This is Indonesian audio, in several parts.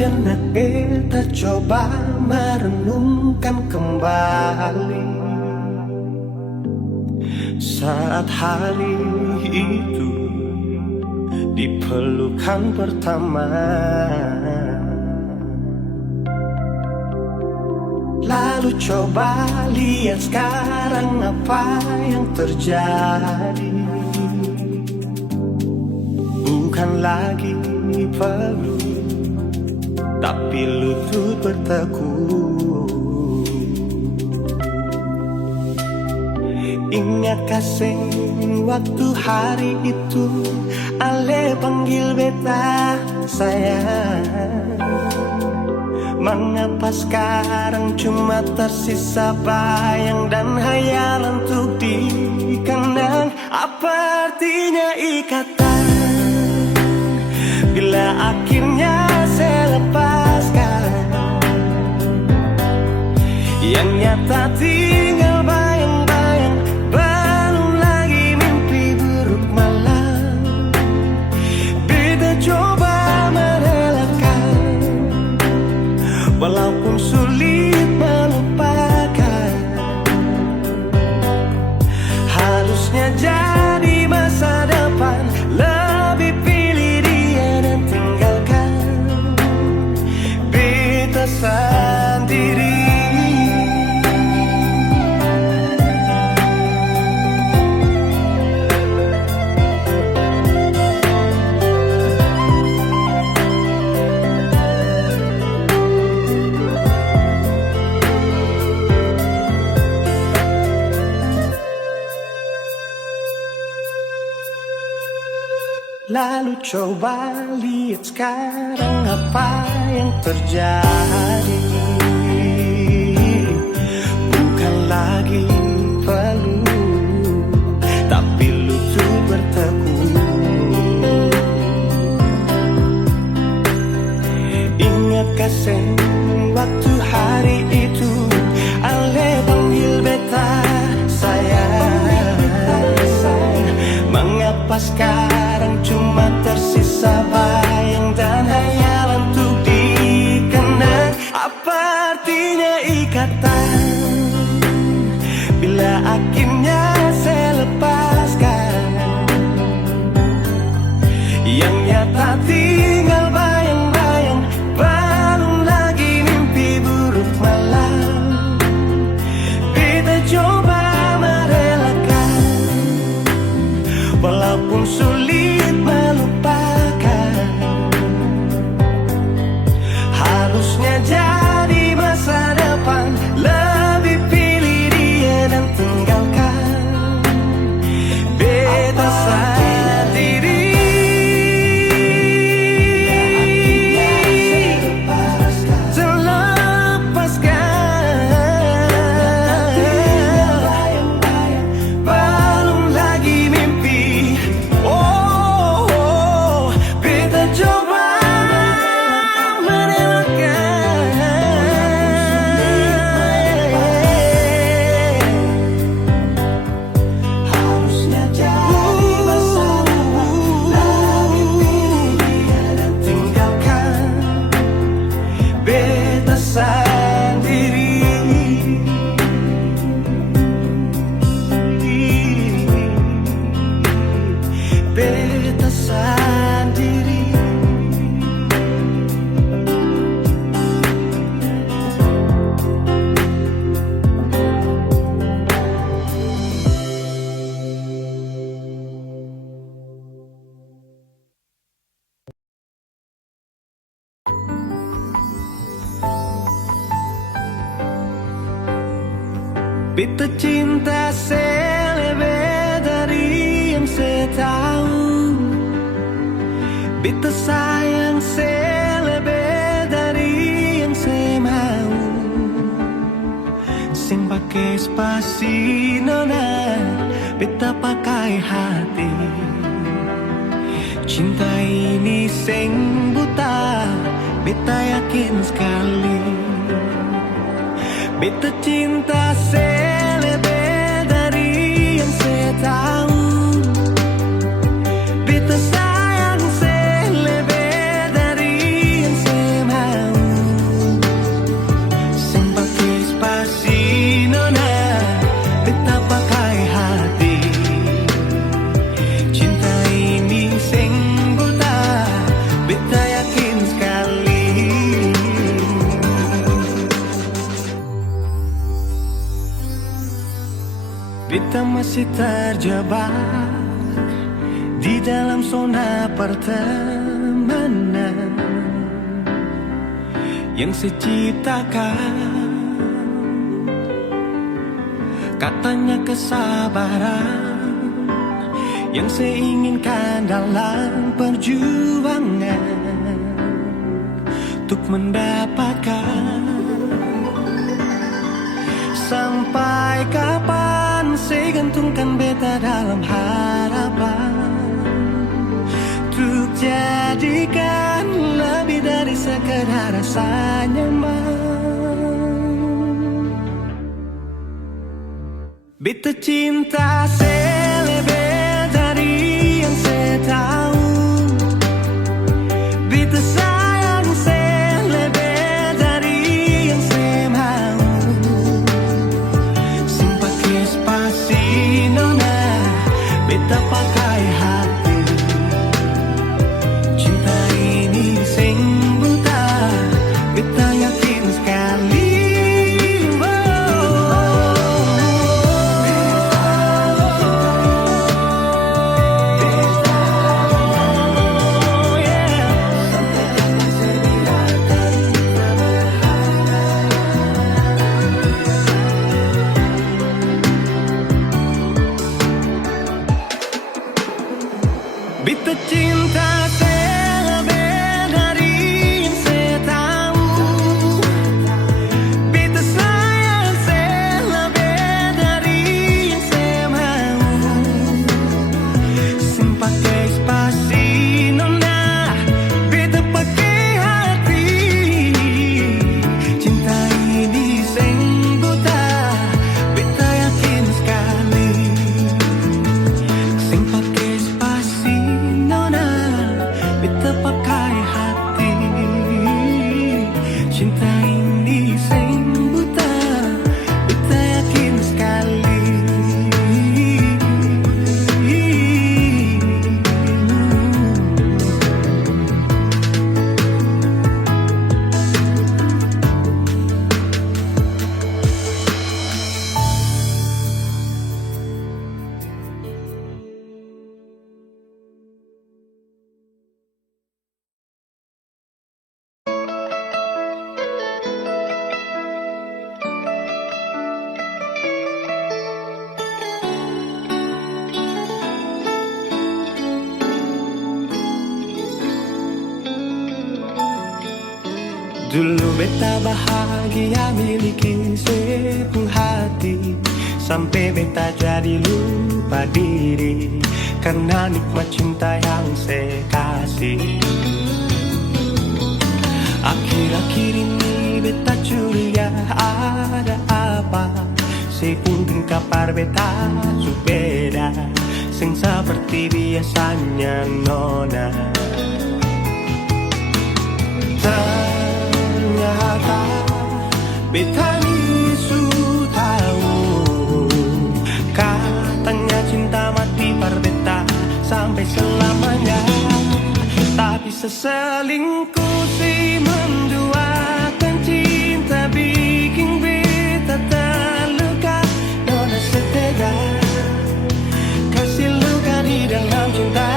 Sejenak kita coba merenungkan kembali saat hari itu di pelukan pertama. Lalu coba lihat sekarang apa yang terjadi. Bukan lagi peluk, tapi lutut bertekuk. Ingat kasih waktu hari itu Ale panggil beta sayang. Mengapa sekarang cuma tersisa bayang dan hayalan untuk dikenang? Apa artinya ikatan bila akhirnya saya lepaskan? Yang nyata tinggal bayang-bayang, belum lagi mimpi buruk malam. Beta coba merelakan, walaupun sulit melupakan. Harusnya jadi masa depan, lebih pilih dia dan tinggalkan beta sendiri. Lalu coba lihat sekarang apa yang terjadi. Bukan lagi peluk, tapi lutut bertekuk. Ingat kasih waktu hari itu Ale panggil beta sayang. Mengapa sekarang cuma tersisa bayang dan hayalan untuk dikenang? Apa artinya ikatan bila akhirnya saya lepaskan? Yang nyata tinggal bayang-bayang, belum lagi mimpi buruk malam. Beta coba merelakan, walaupun sulit melupakan. Harusnya jadi masa depan, lebih pilih dia dan tinggalkan beta sendiri. Beta cinta selebih dari yang saya tahu. Beta sayang selebih dari yang saya mau. Sing pakai spasi nona, beta pakai hati. Cinta ini sing buta, beta yakin sekali. Beta cinta selebih dari yang saya tahu. Beta sayang selebih dari yang saya mau. masih terjebak di dalam zona pertemanan yang saya ciptakan. Katanya kesabaran yang saya inginkan dalam perjuangan untuk mendapatkan. Sampai kapan saya gantungkan beta dalam harapan untuk jadikan lebih dari sekedar rasa nyaman. Beta cinta saya lebih dari yang saya tahu. Beta sayang saya lebih dari yang saya mau. Sing pakai spasi nona, beta pakai hati. Cinta ini sing buta, beta yakin sekali. Beta cinta saya lebih dari yang saya tahu. Beta sayang saya lebih dari yang saya mau. Sing pakai spasi nona, beta pakai hati. Cinta ini sing buta, beta yakin sekali. Sing pakai spasi nona, beta pakai hati. Cinta ini sing buta, beta yakin sekali. Dulu beta bahagia miliki sepenuh hati, sampai beta jadi lupa diri karena nikmat cinta yang saya kasih. Akhir-akhir ini beta curiga ada apa. Saya pun tingkapar beta subeda, sing seperti biasanya nona. Ternyata beta ni su tahu, katanya cinta mati par beta sampai selamanya. Tapi seselingkuh si menduakan cinta bikin beta terluka. Nona setega kasih luka di dalam cinta.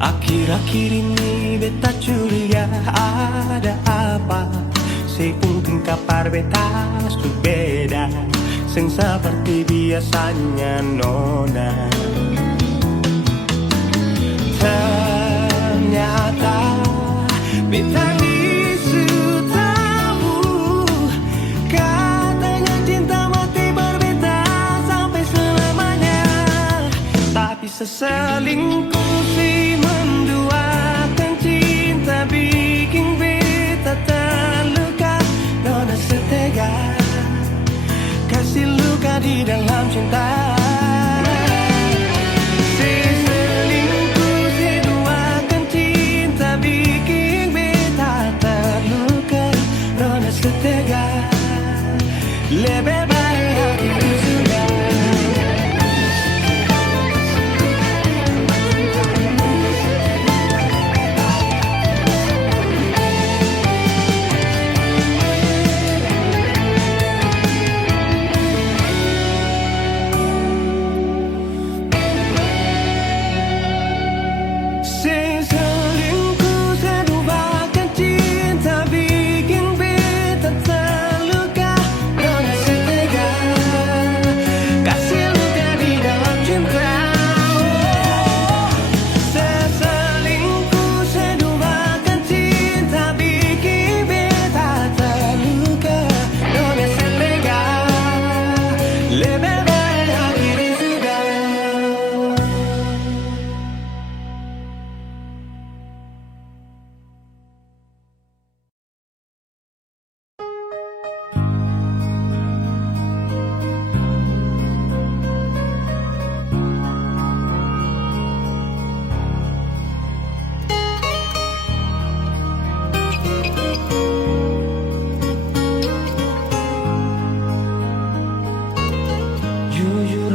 Akhir-akhir ini beta curiga ada apa. Saya pun tingkapar beta su beda, sing seperti biasanya nona. Ternyata beta ni su tahu, katanya cinta mati berbeda sampai selamanya. Seselingkuh si menduakan cinta bikin beta terluka. Nona setega kasih luka di dalam cinta. Seselingkuh si duakan cinta bikin beta terluka. Nona setega lebih baik aku sudah.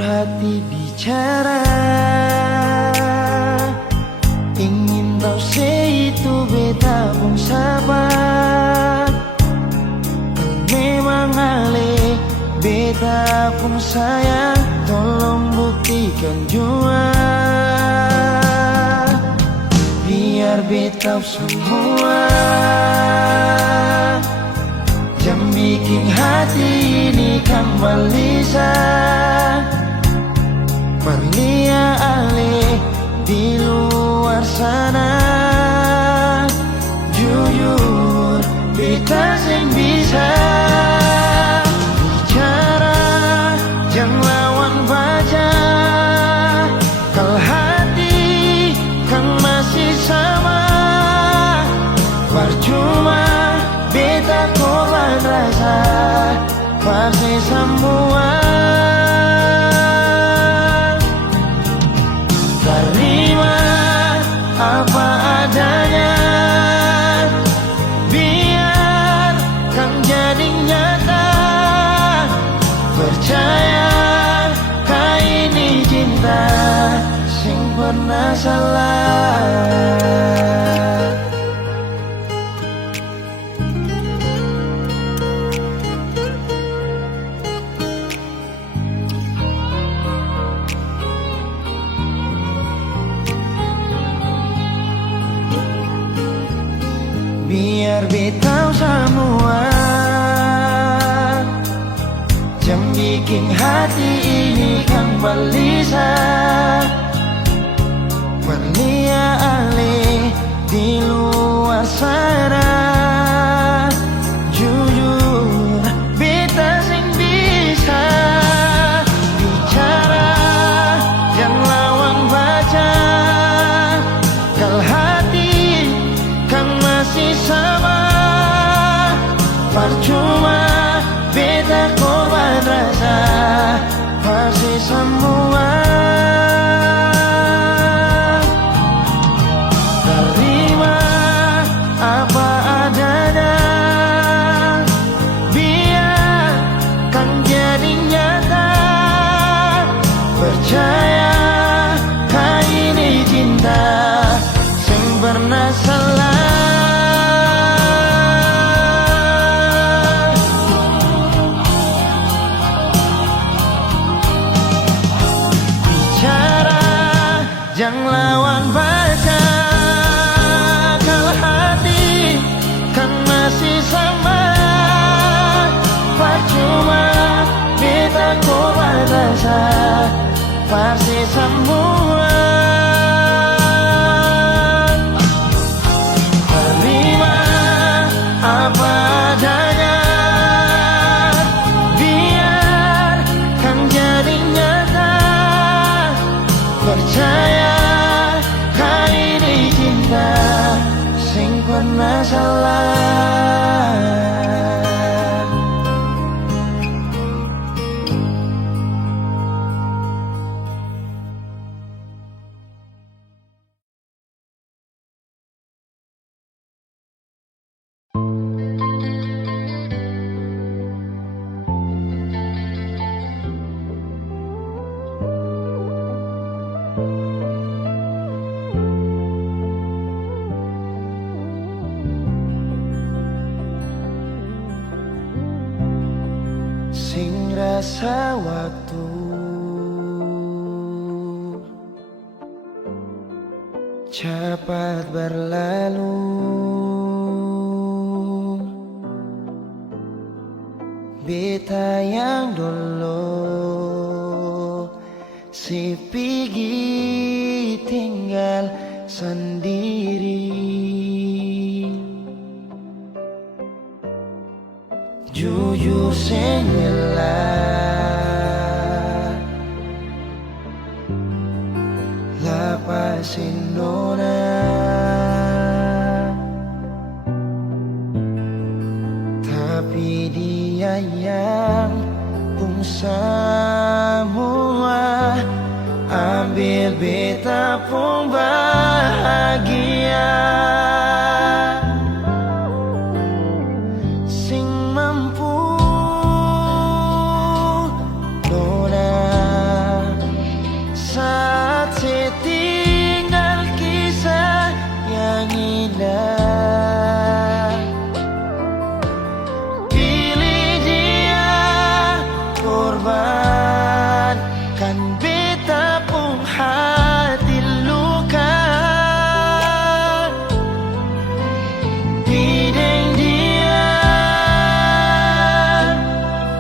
Hati bicara, ingin tahu itu beta pun sabar. Memang ale beta pun sayang, tolong buktikan jua. Biar beta semua jam bikin hati ini kembali Perlia ale di luar sana. Jujur beta sing bisa bicara, jangan lawan baca. Kalau hati kan masih sama, percuma beta korban rasa pasti semua. Terima apa adanya, biar kan jadi nyata. Percaya kau ini cinta sing pernah salah. Biar beta semua jam bikin hati ini kan balisa. Perlia ale di luar sana. Jujur beta sing bisa bicara, jangan lawan baca. Kalau hati kan masih sama, percuma beta korban rasa pasti semua. Terima apa adanya, biar kan jadi nyata. Percaya kau ini cinta sing pernah salah. Jangan lawan baca, kalau hati kan masih sama. Percuma beta korban rasa pasti semua. Terima apa adanya, biar kan jadi nyata. percaya ini cinta sing pernah salah. Sing rasa waktu cepat berlalu, beta yang dulu si pergi tinggal sendiri. Jujur sing lapasin nona, tapi dia yang pun semua ambil beta pun bahagia. Sing mampu nona saat setinggal kisah yang indah. Pilih dia korbankan beta pun hati luka. Bideng dia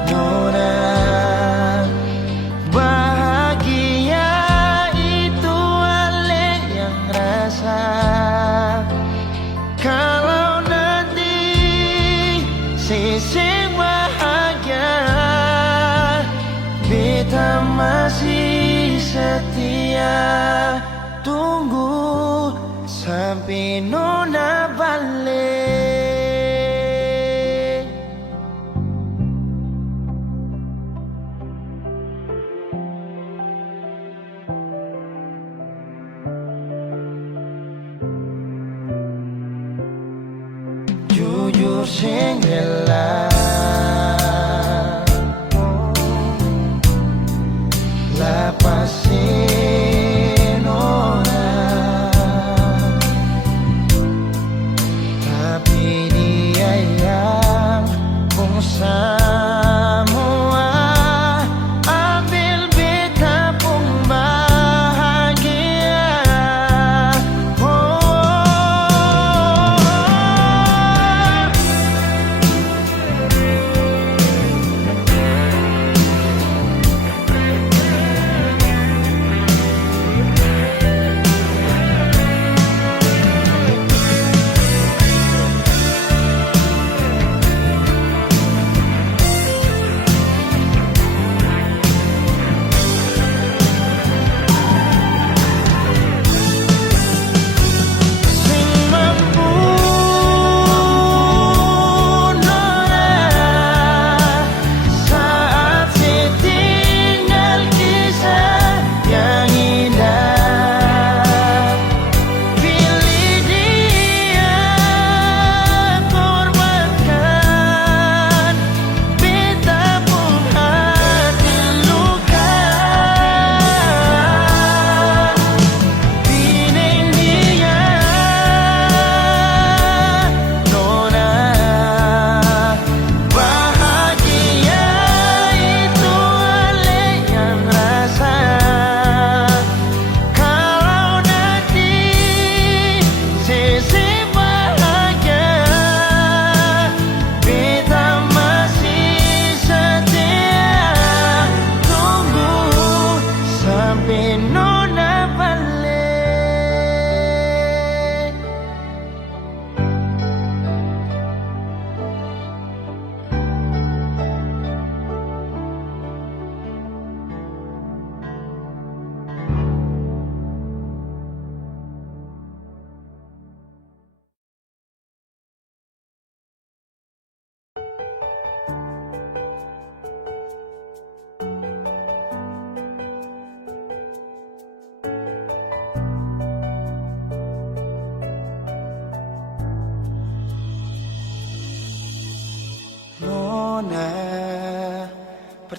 nona bahagia itu ale yang rasa. Kalau nanti seseng bahagia, beta masih setia tunggu sampai nona balik. Jujur sing rela lapasin nona, tapi dia yang pun semua ambil beta pun bahagia.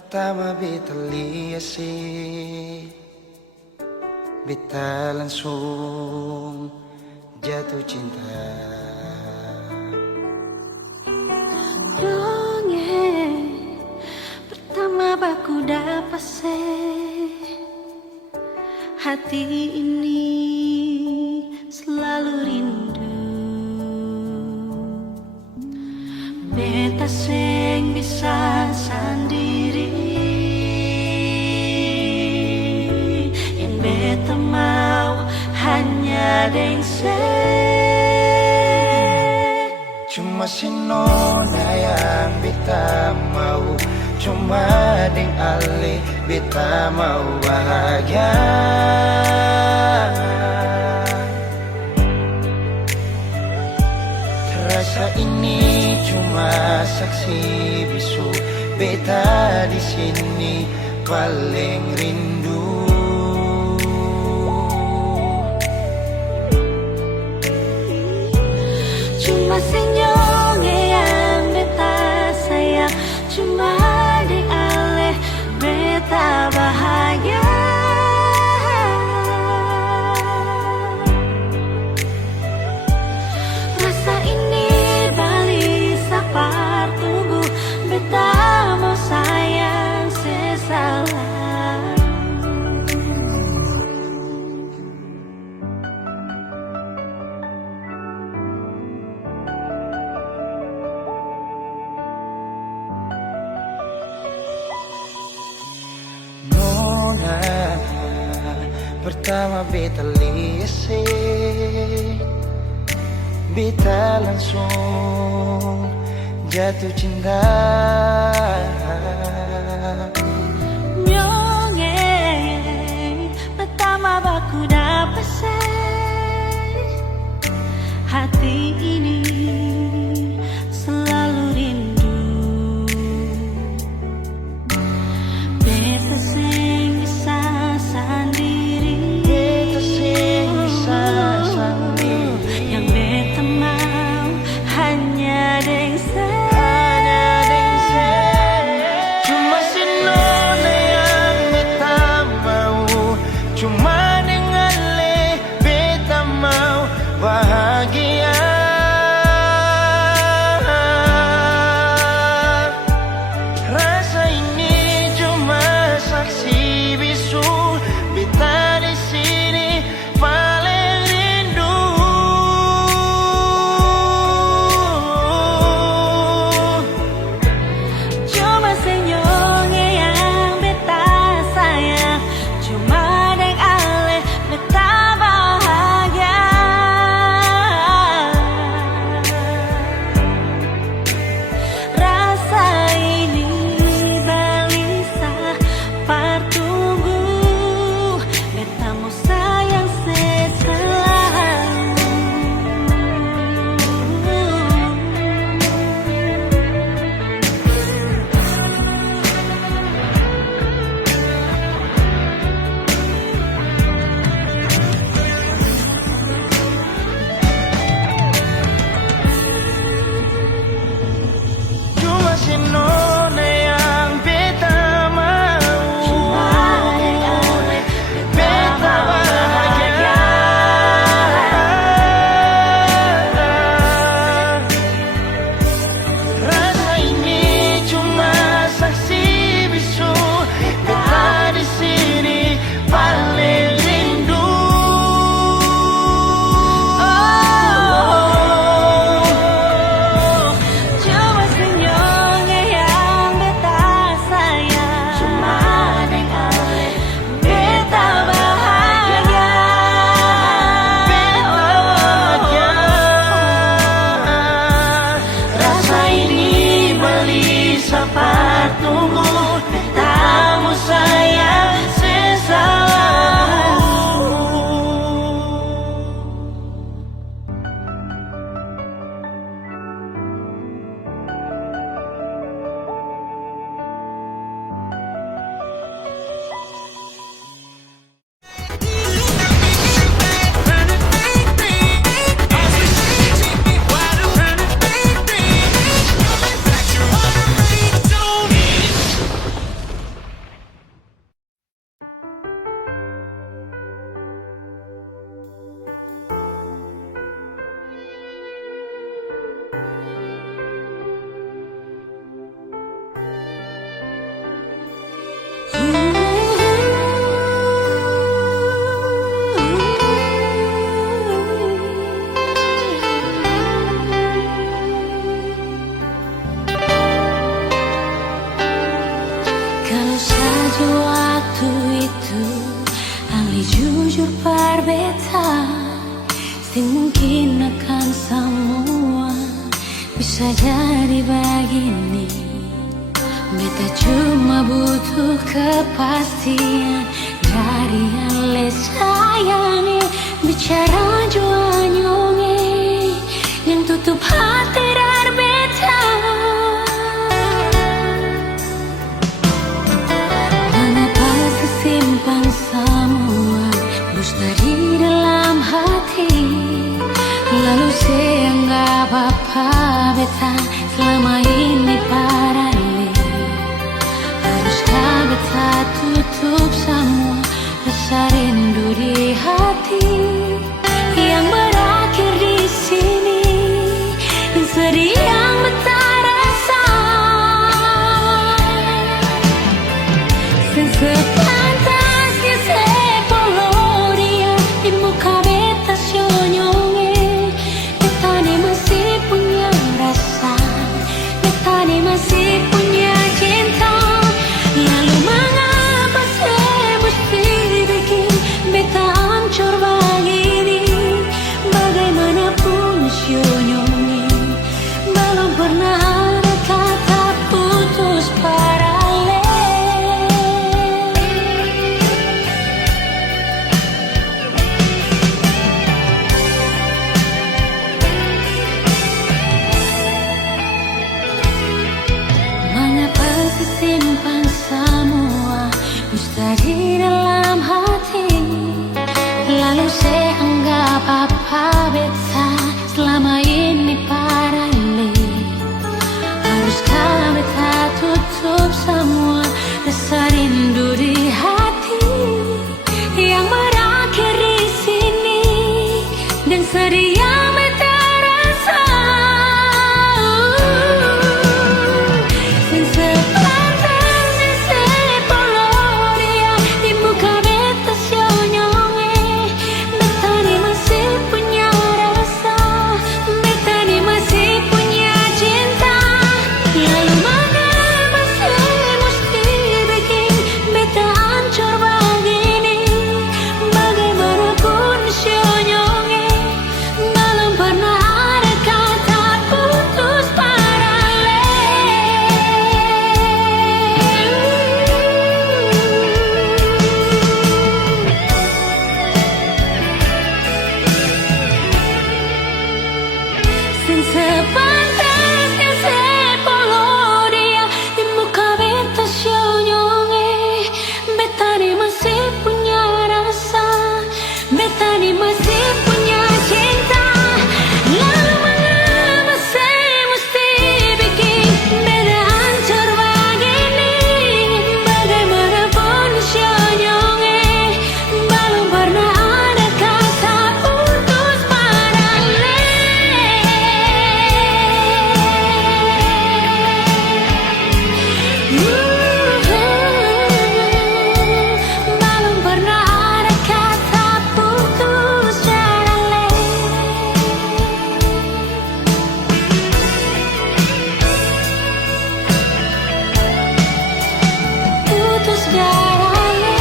Pertama beta lihat beta langsung jatuh cinta. Dongeng pertama baku dapat hati ini selalu rindu. Beta sing bisa sendiri, yang beta mau hanya deng Cuma si nona yang beta mau, cuma deng ale beta mau bahagia. Terasa ini cuma saksi bisu, beta di sini paling rindu. Cuma senyum yang beta sayang, cuma di aleh beta bahagia. Rasa ini balik sapar tubuh, beta mau sayang sesalah. Nona pertama beta lihat beta langsung jatuh cinta. Nyongeng pertama baku dapat hati ini selalu rindu. Beta sing bisa sendiri, Beta sing bisa sendiri, yang beta mau hanya deng cuma si nona yang beta mau, cuma dengan le jujur berbeda, sing mungkin akan semua bisa jadi begini. Beta cuma butuh kepastian dari yang le sayangi. Bicara jua nyonge yang tutup hati dari beta. Mengapa sesimpan semua bus dari dalam hati, lalu saya anggap apa beta selama ini paralel. Haruskah beta tutup semua rasa rindu di hati yang berakhir di sini, dan sedih yang beta rasa. Sepantasnya sepuluh dia di muka beta senyonge. Beta ni masih punya rasa, beta ni masih punya cinta. Lalu mengapa saya mesti bikin beta hancur begini? Bagaimanapun senyonge, belum pernah ada kata putus paralel. Mengapa disimpan semua dusta di dalam hati, lalu saya anggap apa beta selama ini paralel. Haruskah beta tutup semua rasa rindu di hati yang berakhir di sini, dan sedih yang beta rasa. Sepantasnya sepuluh dia di muka beta senyonge. Beta ni masih punya rasa, beta ni masih punya cinta. Lalu mengapa saya mesti bikin beta hancur begini? Bagaimanapun senyonge, belum pernah ada kata putus paralel. Sepantasnya sepuluh dia di muka beta senyonge. Beta ni masih punya rasa, beta ni masih punya cinta. Lalu mengapa saya mesti bikin beta hancur begini? Bagaimanapun senyonge, belum pernah ada kata putus paralel. Belum pernah ada kata putus paralel. Putus paralel.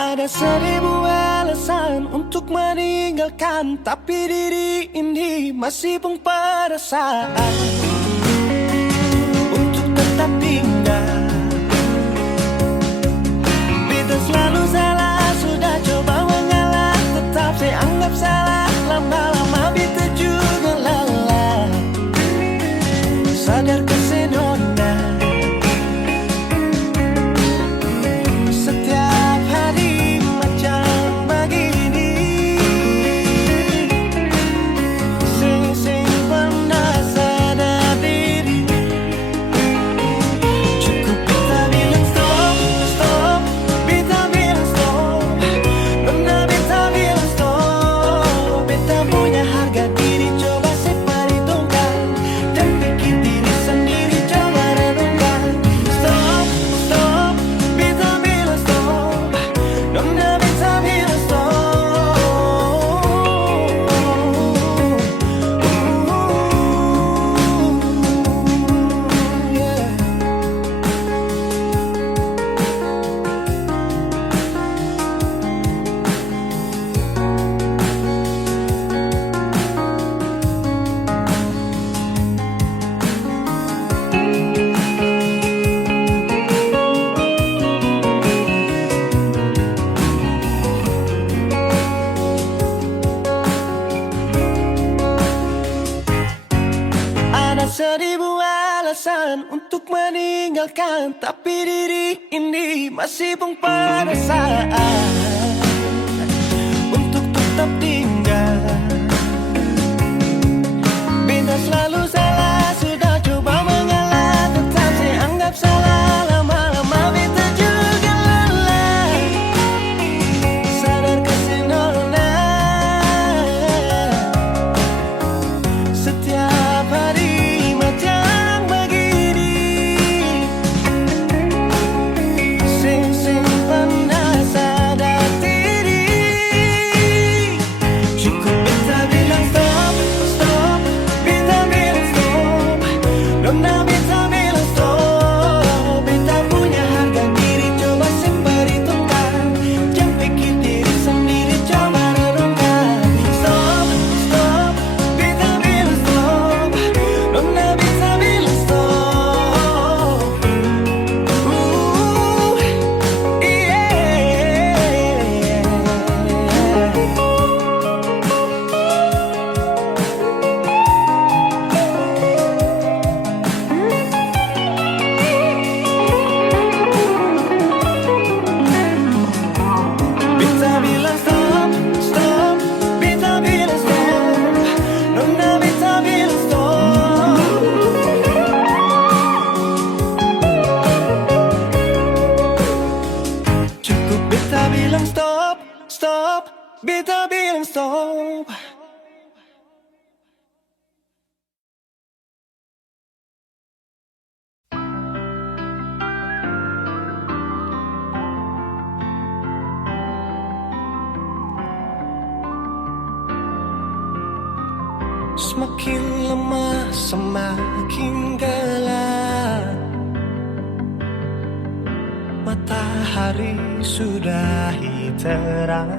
Ada seribu alasan untuk meninggalkan, tapi diri ini masih pun perasaan untuk tetap tinggal. Beta selalu salah, sudah coba mengalah, tetap saya anggap salah. Lama-lama beta juga lelah. Sadar kesenona setiap hari macam begini. Sing pernah sadar diri, cukup beta bilang stop, stop. Beta bilang stop, benar beta bilang stop. Beta punya harga diri, coba saya perhitungkan dan pikir seribu alasan untuk meninggalkan, tapi diri ini masih pun perasaan untuk tetap tinggal. Bintang selalu salah, sudah coba mengalah, tetap saya anggap salah. Lama-lama beta juga lelah, sadar kesenona. Setiap hari macam begini, sing pernah sadar diri. Cukup beta bilang stop, stop, beta bilang stop. Nona beta bilang stop. Beta punya harga diri, coba seperhitungkan. Jangan pikir diri sendiri, coba renungkan. Stop, stop, beta bilang stop. Nona beta bilang stop. Beta bilang stop, stop, beta bilang stop. Nona beta bilang stop. Cukup beta bilang stop, stop, beta bilang stop. Semakin lama semakin gelap, matahari sudah terang.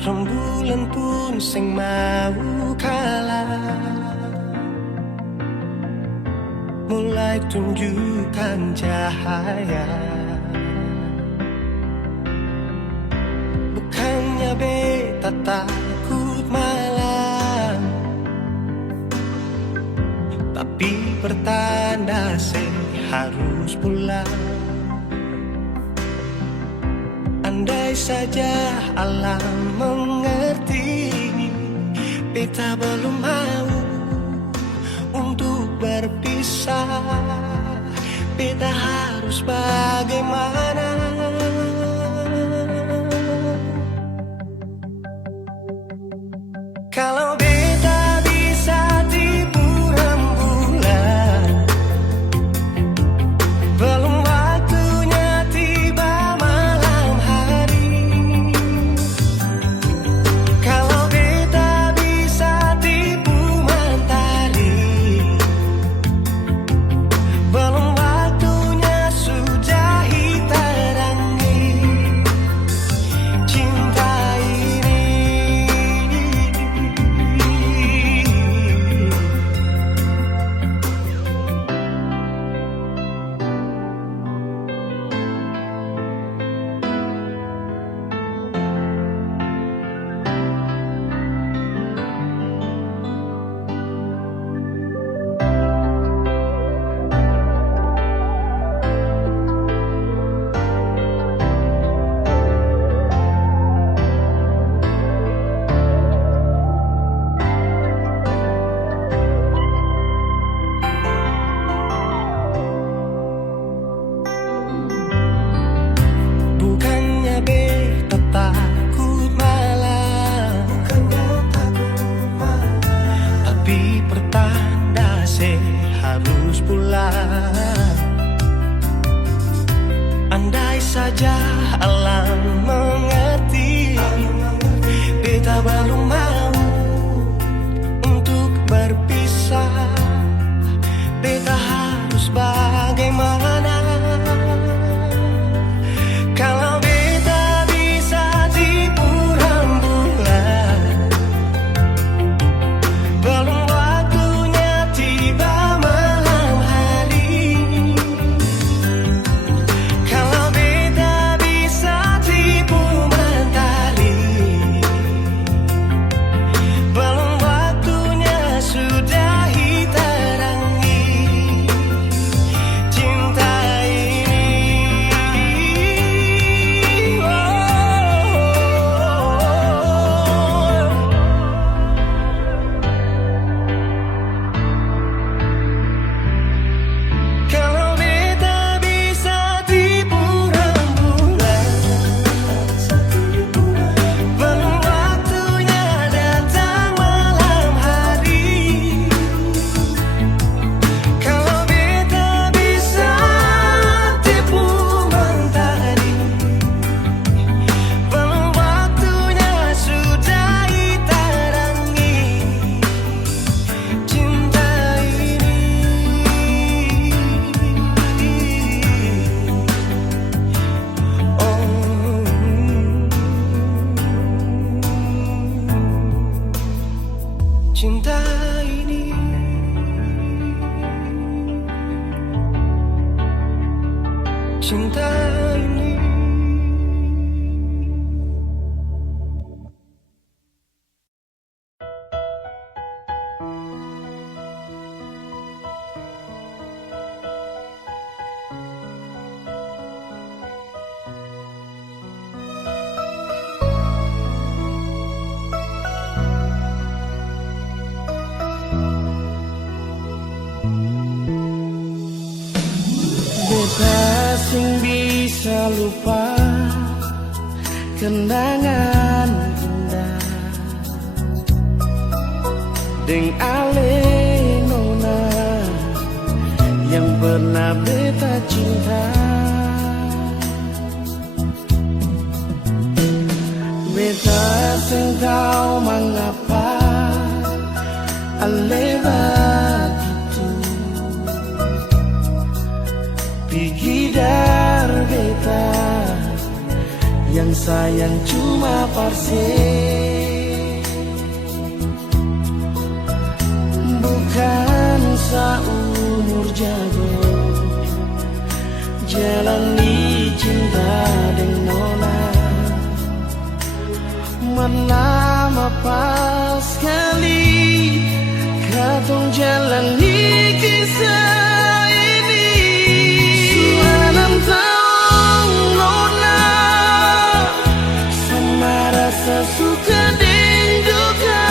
Rembulan pun sing mau kalah, mulai tunjukkan cahaya. Bukannya beta takut malam, tapi pertanda saya harus pulang. Andai saja alam mengerti, beta belum mau untuk berpisah. Beta harus bagaimana? Kalau beta bisa tipu rembulan, belum waktunya tiba malam hari. Kalau beta bisa tipu mentari, belum waktunya sudahi terangi cinta ini. Bukannya beta takut malam, tapi pertanda saya harus pulang. Andai saja alam mengerti, beta belum mau untuk berpisah. Beta harus bagaimana? Kalau beta bisa tipu rembulan, belum waktunya tiba cinta ini. Beta sing bisa lupa kenangan indah deng ale nona yang pernah beta cinta. Beta sing tahu mengapa ale begitu pigidar beta yang sayang cuma parse, bukan seumur jago jalani cinta dengan nona. Melama pas sekali katong jalani kisah ini. Suanam tahu nona sama rasa suka dan duka.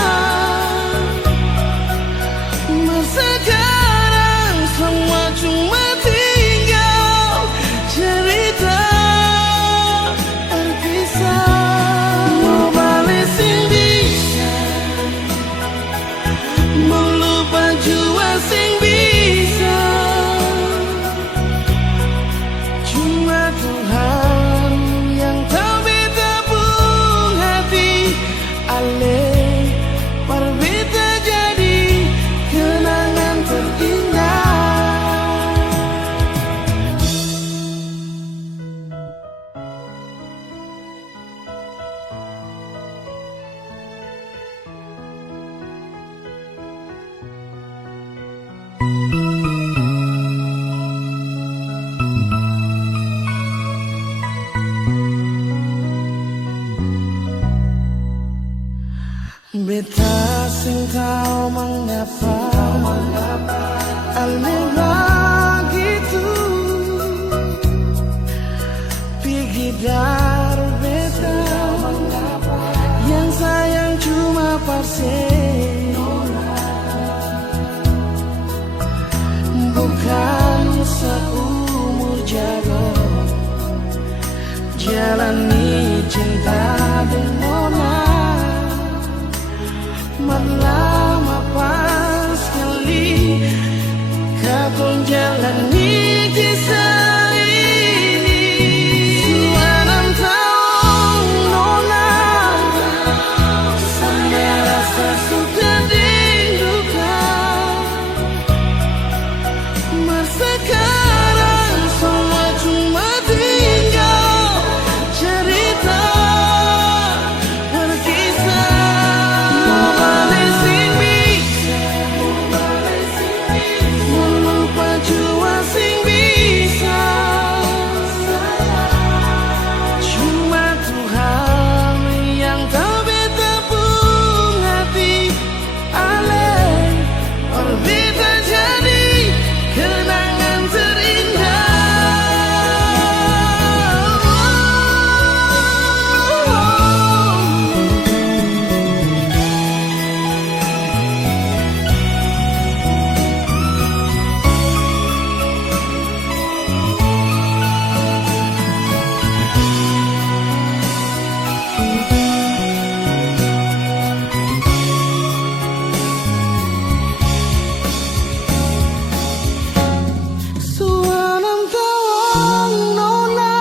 Masa sekarang semua cuma tinggal cerita terpisah. Mau balik sing bisa, melupa jua sing bisa. Cuma Tuhan yang tahu beta pun hati ale berbeda jadi kenangan terindah. Beta sing tahu mengapa ale begitu pigidar beta yang sayang cuma parse, bukan seumur jago jalani cinta dengan nona. Melama pas sekali katong jalani kisah ini. Suanam tahu nona sama rasa suka dan duka. Masa sekarang semua cuma tinggal cerita berkisah. Melupa jua sing bisa. Cuma Tuhan yang tahu beta pun hati ale berbeda jadi kenangan terindah. Suanam tahu nona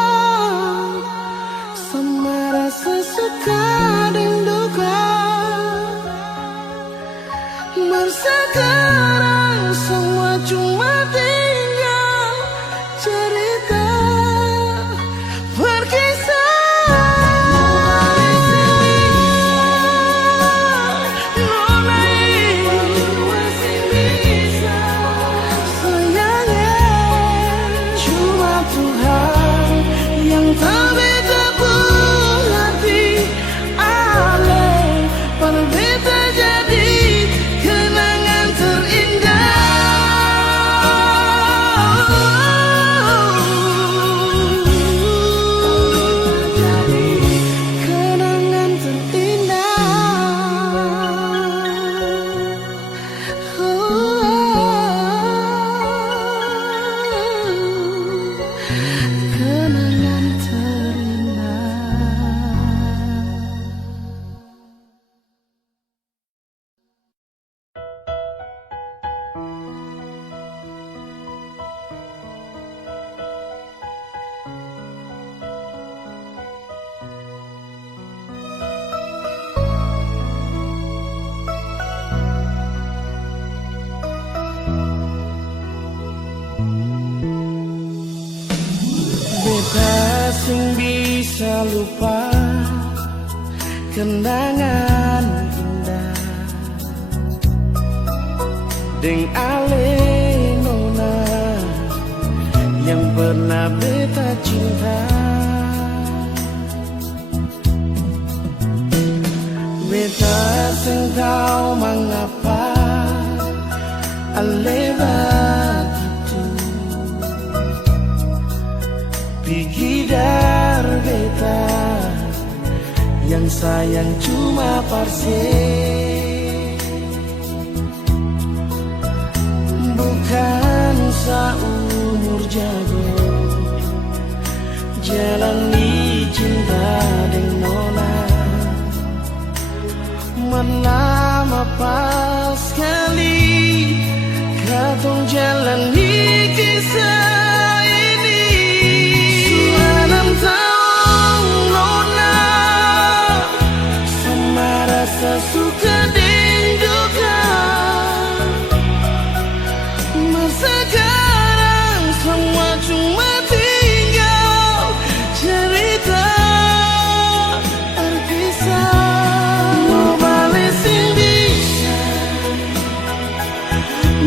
sama rasa suka dan duka. Sekarang semua cuma tinggal cerita berkisah. Nona masih bisa sayangnya cuma Tuhan bisa lupa kenangan indah deng ale nona yang pernah beta cinta. Beta sing tahu mengapa ale begitu pikir beta yang sayang cuma parse, bukan seumur jago jalani cinta dengan nona. Melama pas sekali katong jalani kisah ini. Sudah 6 tahun nona, sama rasa suka dan duka. Sekarang semua cuma tinggal cerita terpisah. Mau balik sing bisa,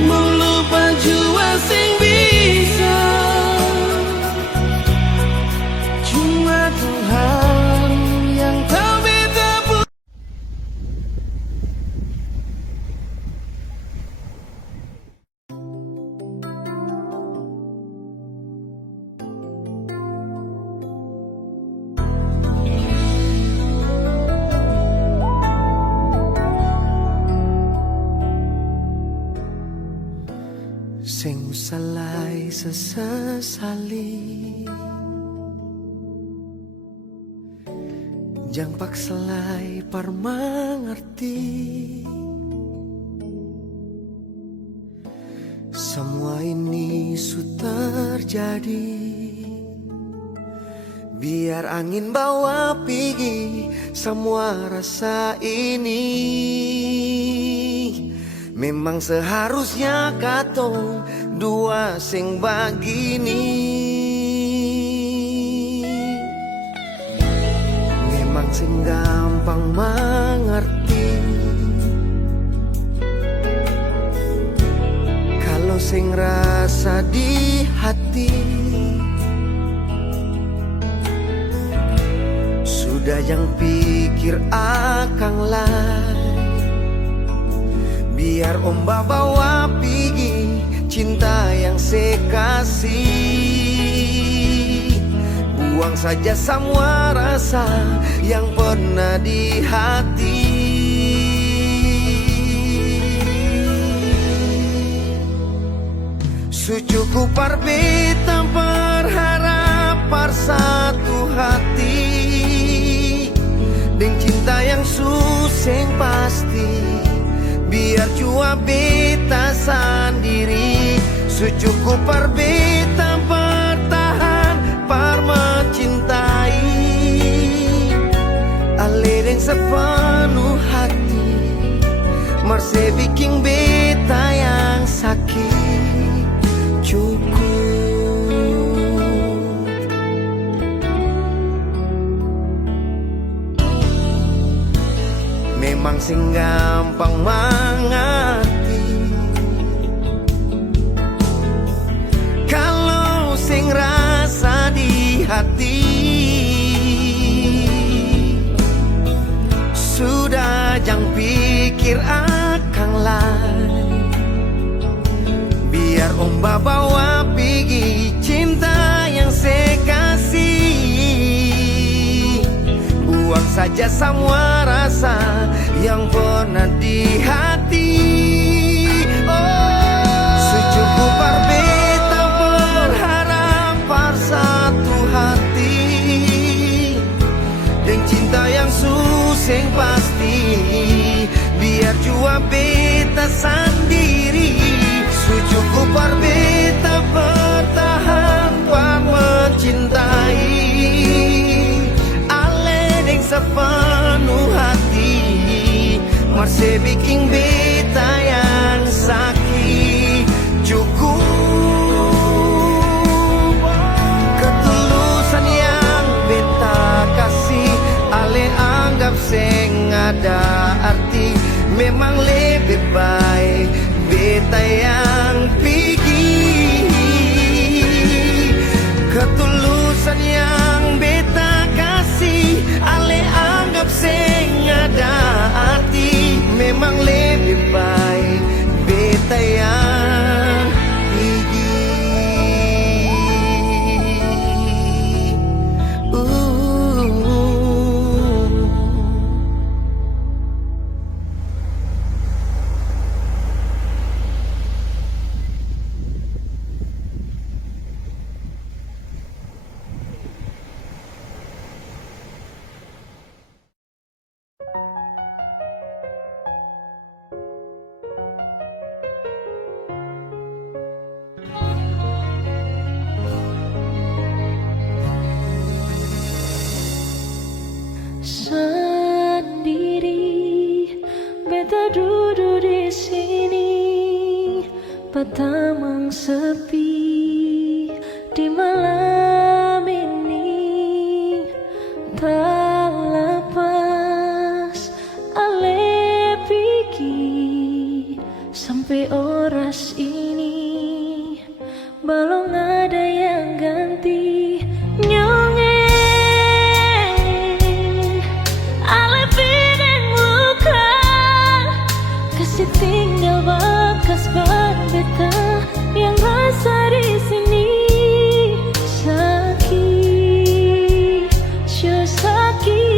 melupa jua sing bisa. Cuma Tuhan yang tahu beta pun. Sing salai sesali jang paksalai par mengerti. Semua ini sudah terjadi, biar angin bawa pergi semua rasa ini. Memang seharusnya katong dua sing begini. Memang sing gampang mengerti kalau sing rasa di hati. Sudah yang pikir akang lah, biar Omba bawa pergi cinta yang saya kasih. Buang saja semua rasa yang pernah di hati. Sucukup beta berharap par satu hati, dengan cinta yang susah pasti. Biar jua beta sendiri, secukup par beta bertahan par mencintai. Ale deng sepenuh hati, marse bikin beta yang sakit cukup. Memang sing gampang mengerti kalau sing rasa di hati. Sudah jangan pikir akan lain, biar Omba bawa pergi cinta yang saya kasih. Buang saja semua rasa yang pernah di hati. Secukup par beta berharap par satu hati, dan cinta yang susah pasti. Biar jua beta sendiri, secukup par beta bertahan par mencintai. Sepenuh hati, marse bikin beta yang sakit cukup. Ketulusan yang beta ada arti. Memang lebih baik beta yang pergi. Ketulusan yang beta kasih ale anggap sing ada arti. Memang lebih baik beta yang pergi. Sendiri beta duduk di sini, Batamang sepi di malam ini. Tak lepas ale pergi sampai oras ini, belum ada yang ganti nyonge. Ale pineng luka kasih tinggal bekas ban beta yang rasa di sini. Sakit, sure sakit.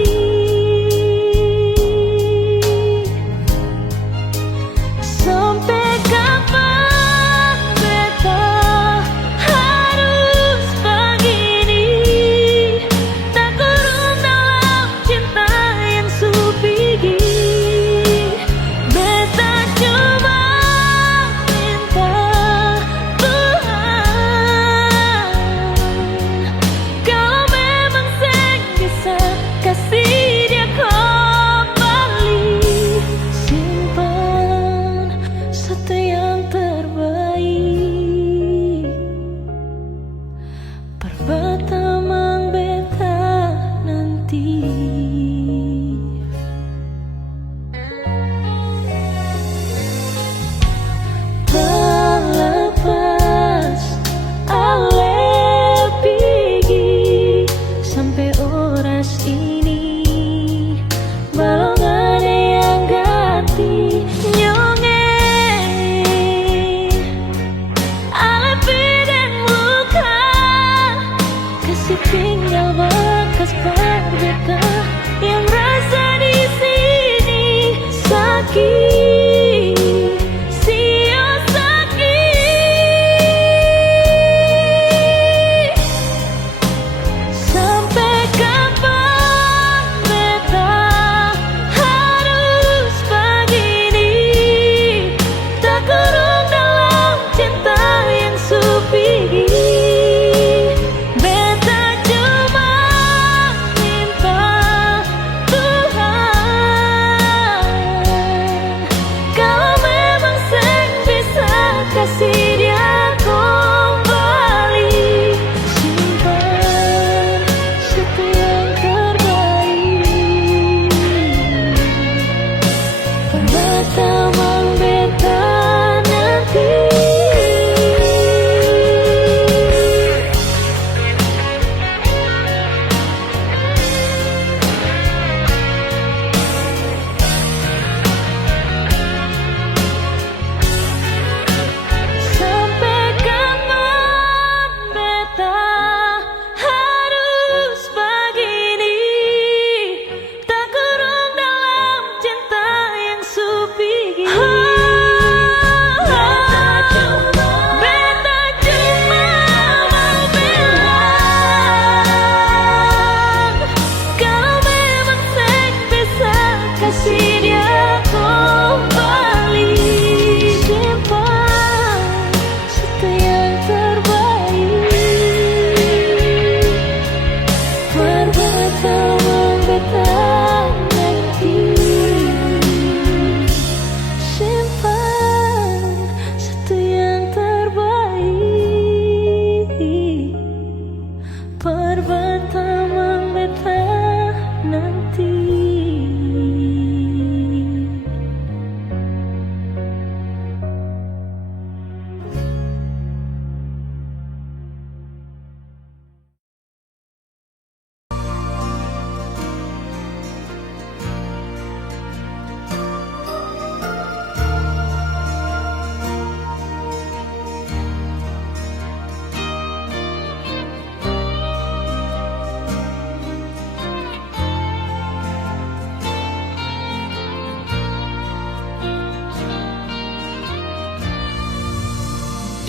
Sampai kapan beta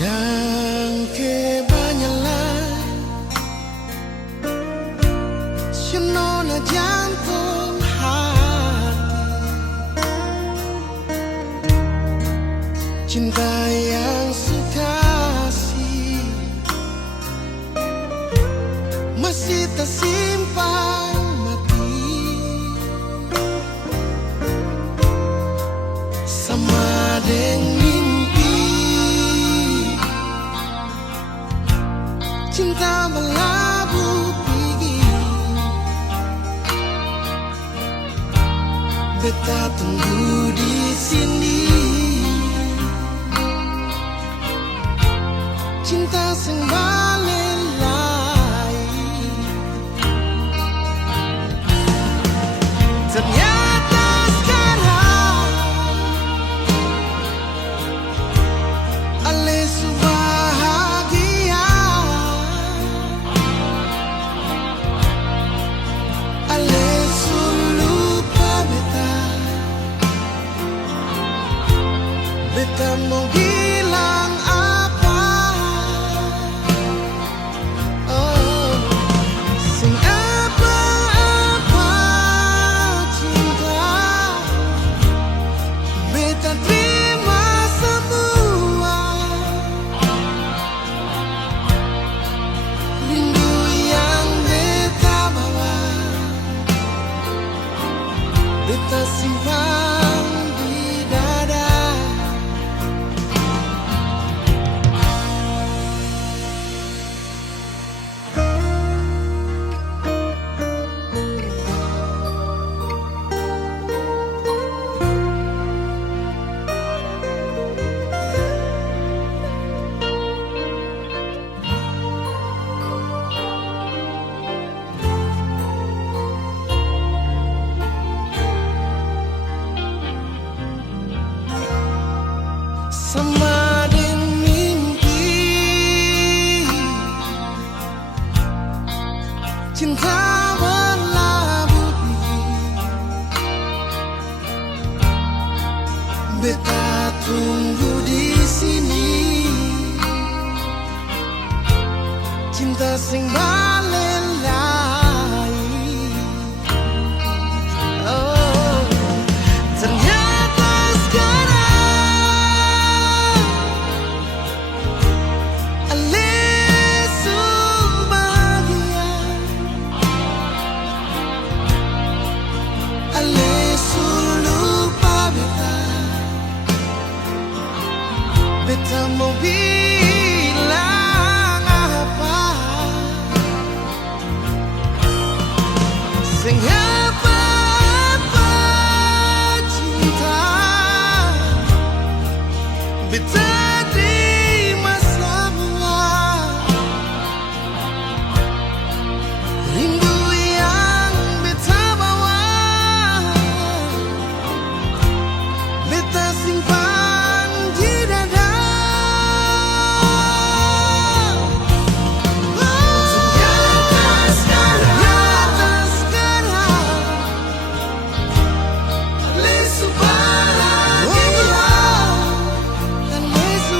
Dan kebanyakan senona jantung hati, cinta yang sukasi masih tersimpan mati sama dengan mimpi cinta melabuh pergi. Beta tunggu di sini, cinta sing balelai. Ternyata sekarang ale bahagia, ale lupa beta. Beta mau bilang apa? Oh, sing apa-apa cinta. Beta terima semua. Rindu yang beta bawa, beta simpan di dada. Sama dengan mimpi, cinta berlabuh pergi. Beta tunggu di sini, cinta sing balelai. Oh, ternyata sekarang ale bahagia, ale lupa beta. Beta mau bilang apa? Sing apa-apa cinta. Beta terima semua. Rindu yang beta bawa, beta simpan di dada. Ternyata sekarang lesu bahagia, dan lesu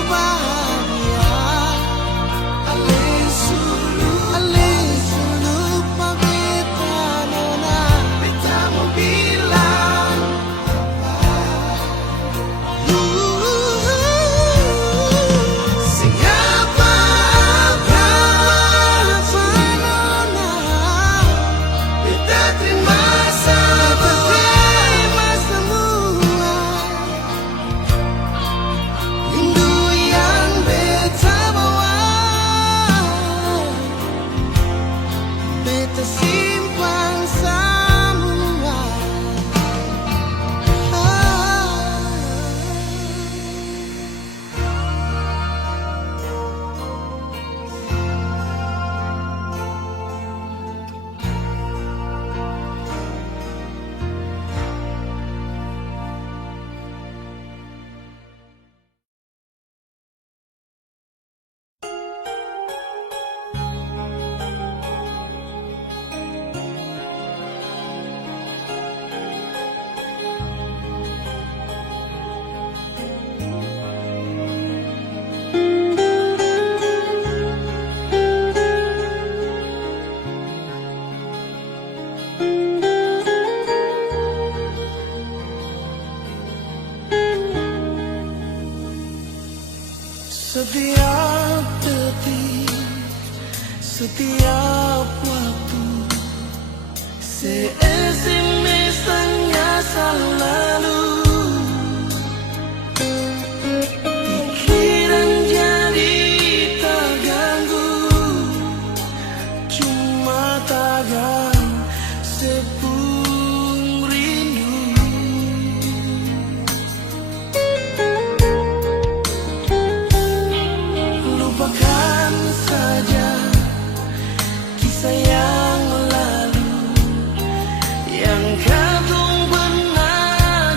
Setiap detik, setiap waktu, se-SMS tanya selalu. Pikiran jadi terganggu, cuma takkan sepung rindu. Lupakan saja kisah yang lalu yang kadung pernah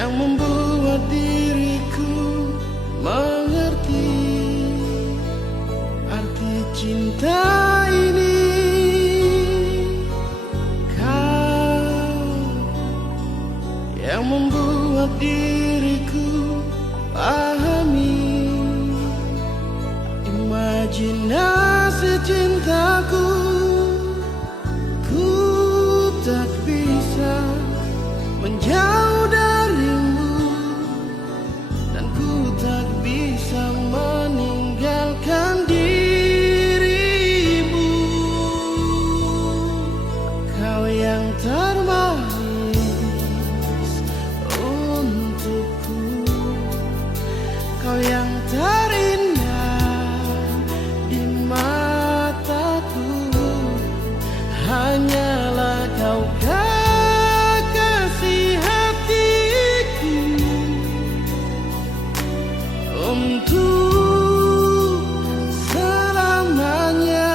yang membuat diriku mengerti arti cinta ini. Kau yang membuat diriku pahami imajinasi cintaku. Ku tak bisa menjauh darimu, dan ku tak bisa meninggalkan dirimu. Kau yang termanis untukku, kau yang terindah di mataku. Hanyalah kau kekasih hatiku, untuk selamanya.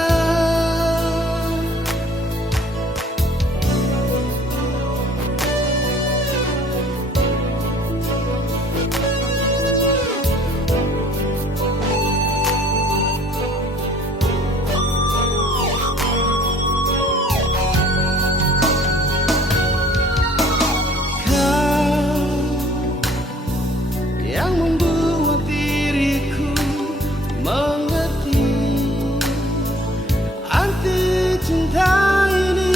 Yang membuat diriku mengerti arti cinta ini.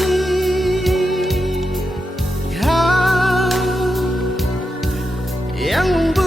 Kau yang membuat